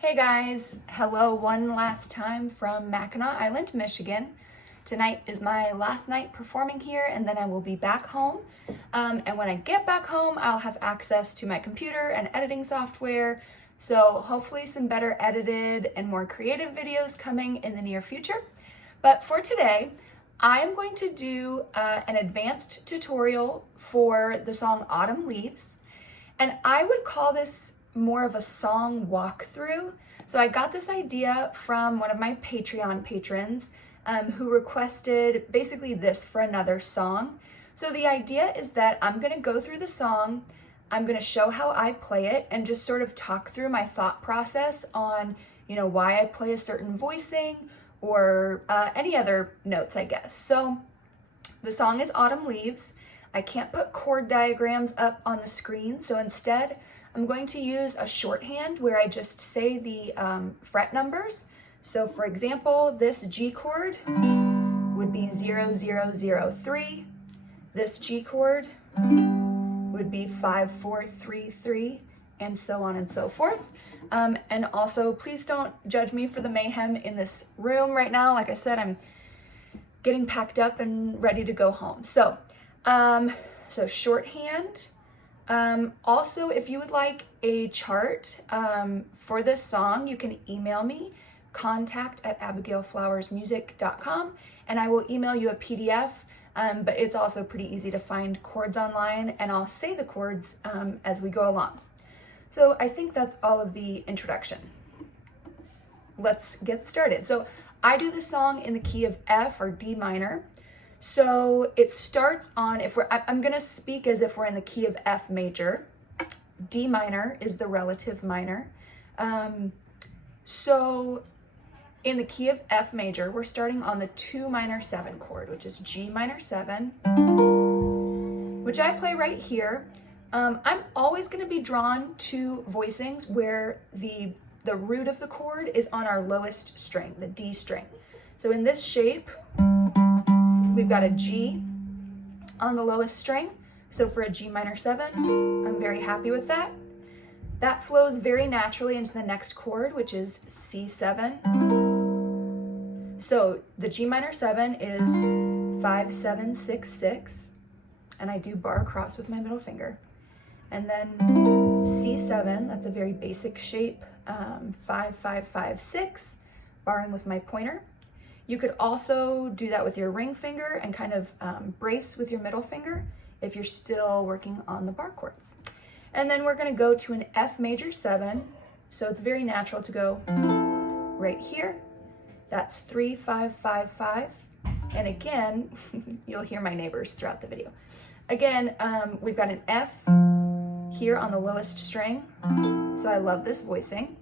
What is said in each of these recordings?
Hey guys, hello one last time from Mackinac Island, Michigan. Tonight is my last night performing here and then I will be back home. And when I get back home, I'll have access to my computer and editing software. So hopefully some better edited and more creative videos coming in the near future. But for today, I am going to do an advanced tutorial for the song Autumn Leaves. And I would call this more of a song walkthrough. So I got this idea from one of my Patreon patrons who requested basically this for another song. So the idea is that I'm gonna go through the song, I'm gonna show how I play it and just sort of talk through my thought process on, why I play a certain voicing or any other notes, I guess. So the song is Autumn Leaves. I can't put chord diagrams up on the screen, so instead I'm going to use a shorthand where I just say the fret numbers. So for example, this G chord would be 0, 0, 0, 3. This G chord would be 5, 4, 3, 3, and so on and so forth. And also, please don't judge me for the mayhem in this room right now. Like I said, I'm getting packed up and ready to go home. So shorthand. Also, if you would like a chart for this song, you can email me, contact@abigailflowersmusic.com, and I will email you a PDF, but it's also pretty easy to find chords online, and I'll say the chords as we go along. So I think that's all of the introduction. Let's get started. So I do the song in the key of F or D minor. So it starts on, I'm gonna speak as if we're in the key of F major. D minor is the relative minor. So in the key of F major, we're starting on the 2 minor 7 chord, which is G minor 7, which I play right here. I'm always gonna be drawn to voicings where the root of the chord is on our lowest string, the D string. So in this shape, we've got a G on the lowest string. So for a G minor 7, I'm very happy with that. That flows very naturally into the next chord, which is C7. So the G minor 7 is 5, 7, 6, 6, and I do bar across with my middle finger. And then C7, that's a very basic shape, 5, 5, 5, 6, barring with my pointer. You could also do that with your ring finger and kind of brace with your middle finger if you're still working on the bar chords. And then we're gonna go to an F major 7. So it's very natural to go right here. That's 3, 5, 5, 5. And again, you'll hear my neighbors throughout the video. Again, we've got an F here on the lowest string. So I love this voicing.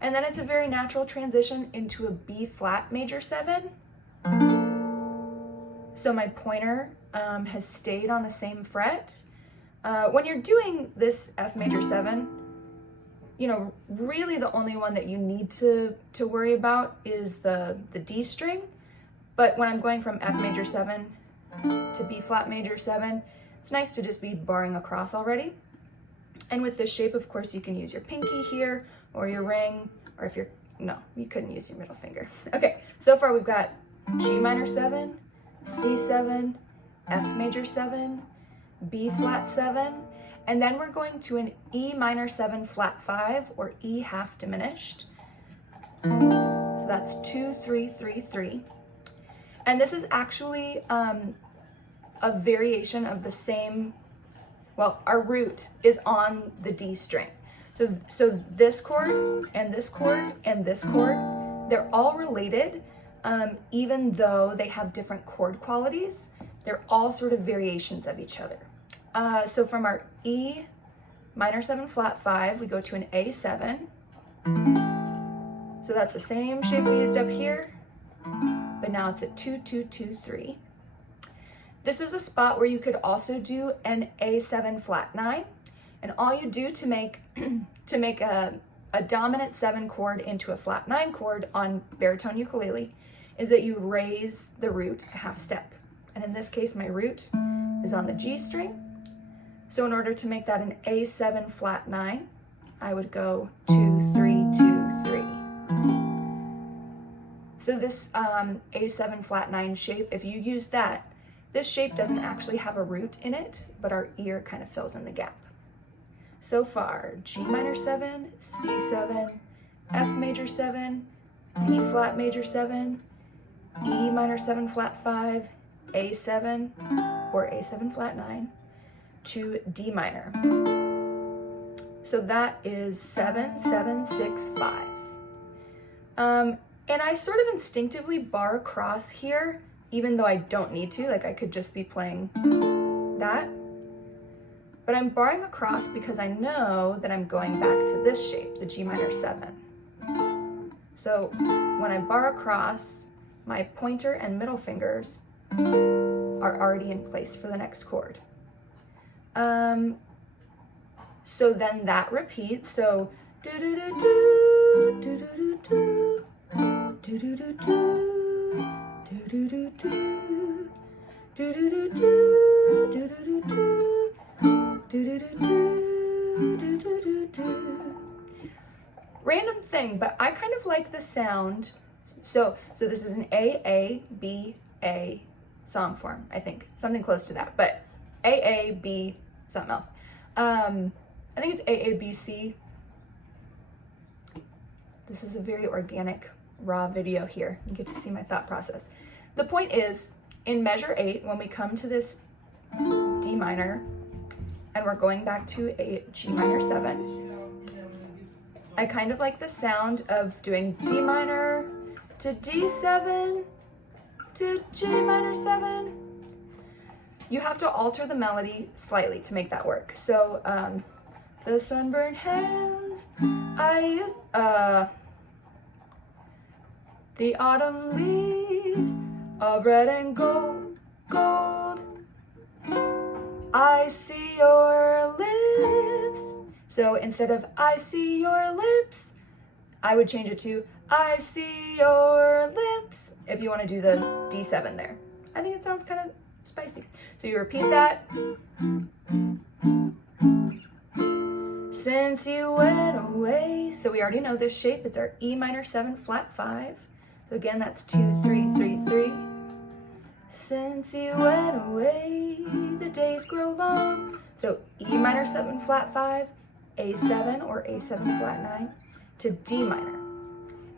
And then it's a very natural transition into a B flat major 7. So my pointer has stayed on the same fret. When you're doing this F major 7, really the only one that you need to worry about is the D string. But when I'm going from F major 7 to B flat major 7, it's nice to just be barring across already. And with this shape, of course, you can use your pinky here or your ring, or if you couldn't use your middle finger. Okay, so far we've got G minor 7, C7, F major 7, B flat 7, and then we're going to an E minor 7 flat 5, or E half diminished. So that's 2, 3, 3, 3. And this is actually a variation of the same, our root is on the D string. So this chord and this chord and this chord, they're all related, even though they have different chord qualities. They're all sort of variations of each other. So from our E minor 7 flat 5, we go to an A7. So that's the same shape we used up here, but now it's at 2, 2, 2, 3. This is a spot where you could also do an A7 flat 9. And all you do to make a dominant 7 chord into a flat 9 chord on baritone ukulele is that you raise the root a half step. And in this case, my root is on the G string. So in order to make that an A7 flat 9, I would go 2, 3, 2, So this A7 flat 9 shape, if you use that, this shape doesn't actually have a root in it, but our ear kind of fills in the gap. So far, G minor 7, C7, F major 7, B flat major 7, E minor 7 flat 5, A7 or A7 flat 9 to D minor. So that is 7, 7, 6, 5. And I sort of instinctively bar across here, even though I don't need to, like I could just be playing that. But I'm barring across because I know that I'm going back to this shape, the G minor 7. So when I bar across, my pointer and middle fingers are already in place for the next chord. So then that repeats, so do do do do do do do do do do do do do do do do. Random thing, but I kind of like the sound. So this is an A B A song form, I think, something close to that. But A B something else. I think it's AABC. This is a very organic, raw video here. You get to see my thought process. The point is, in measure 8, when we come to this D minor, and we're going back to a G minor 7, I kind of like the sound of doing D minor to D7 to G minor 7. You have to alter the melody slightly to make that work. So, the sunburned hands, the autumn leaves of red and gold, gold. I see your lips. So instead of I see your lips, I would change it to I see your lips if you want to do the D7 there. I think it sounds kind of spicy. So you repeat that. Since you went away. So we already know this shape. It's our E minor 7 flat 5. So again, that's 2, 3, 3, 3. Since you went away, the days grow long. So E minor 7 flat 5, A7 or A7 flat 9 to D minor.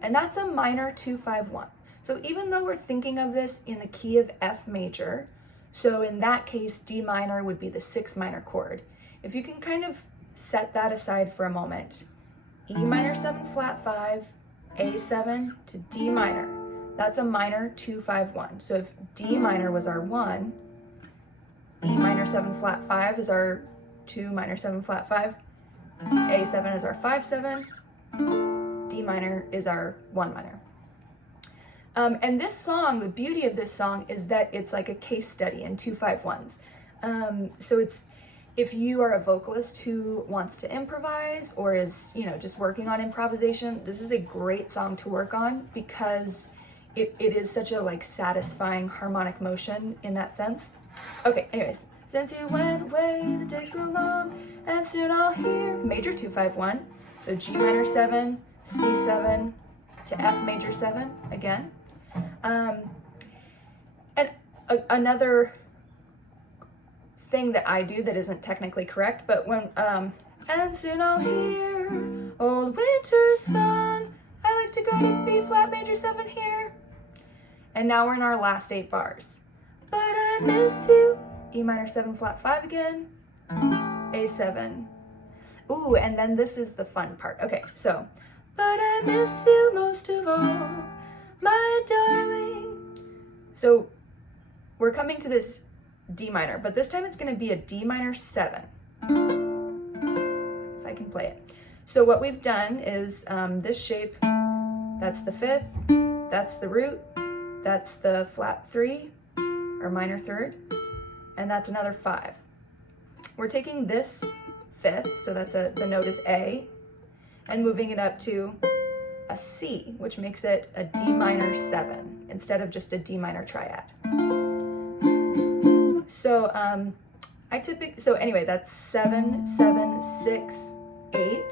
And that's a minor 2-5-1. So even though we're thinking of this in the key of F major, so in that case, D minor would be the 6th minor chord. If you can kind of set that aside for a moment, E minor 7 flat 5, A7 to D minor, that's a minor 2-5-1. So if D minor was our 1, E minor 7 flat 5 is our 2 minor 7 flat 5, A7 is our 5-7, D minor is our 1 minor. And this song, the beauty of this song is that it's like a case study in 2-5-1s. So it's, if you are a vocalist who wants to improvise or is, just working on improvisation, this is a great song to work on because it is such a like satisfying harmonic motion in that sense. Okay, anyways, since you went away, the days grow long, and soon I'll hear major 2-5-1. So G minor 7, C7 to F major 7 again. And another thing that I do that isn't technically correct, but when, and soon I'll hear old winter song, I like to go to B flat major 7 here. And now we're in our last 8 bars. But I miss you, E minor 7 flat 5 again, A7. Ooh, and then this is the fun part. Okay, so, but I miss you most of all, my darling. So we're coming to this D minor, but this time it's going to be a D minor 7. If I can play it. So what we've done is this shape, that's the 5th, that's the root, that's the flat 3 or minor 3rd, and that's another 5. We're taking this 5th, so that's the note is A, and moving it up to a C, which makes it a D minor 7 instead of just a D minor triad. So so anyway, that's 7, 7, 6, 8,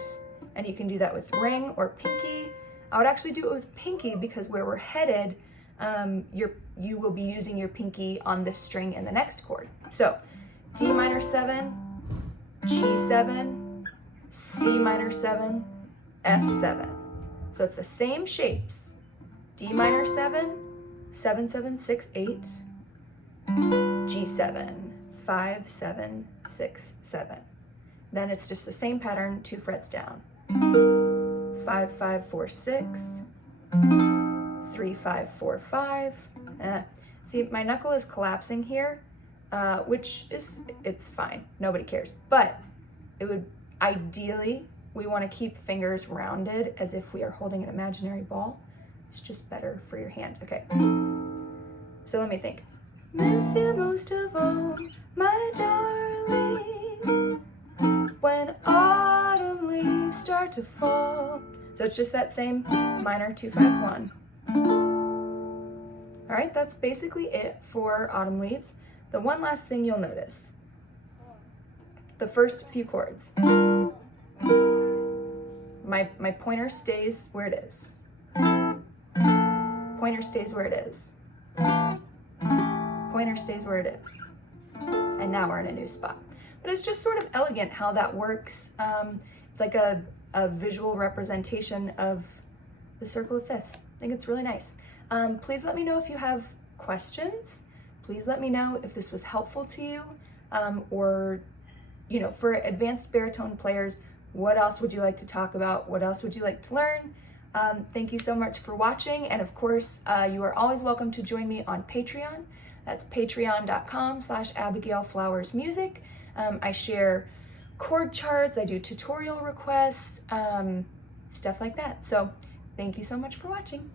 and you can do that with ring or pinky. I would actually do it with pinky because where we're headed, you will be using your pinky on this string in the next chord. So D minor 7, G7, C minor 7, F7. So it's the same shapes. D minor 7, 7, 7, 6, 8, G7, 5, 7, 6, 7. Then it's just the same pattern, 2 frets down. 5, 5, 4, 6, 3, 5, 4, 5. See, my knuckle is collapsing here, which is, it's fine. Nobody cares. But it would, ideally, we want to keep fingers rounded as if we are holding an imaginary ball. It's just better for your hand. Okay. So let me think. Miss you most of all, my darling, when autumn leaves start to fall. So it's just that same minor 2, 5, 1. All right, that's basically it for autumn leaves. The one last thing you'll notice, the first few chords. My pointer stays where it is. Pointer stays where it is. Pointer stays where it is. And now we're in a new spot. But it's just sort of elegant how that works. It's like a visual representation of the circle of fifths. I think it's really nice. Please let me know if you have questions. Please let me know if this was helpful to you, or, you know, for advanced baritone players, what else would you like to talk about? What else would you like to learn? Thank you so much for watching. And of course, you are always welcome to join me on Patreon. That's patreon.com/AbigailFlowersMusic. I share chord charts, I do tutorial requests, stuff like that. So thank you so much for watching.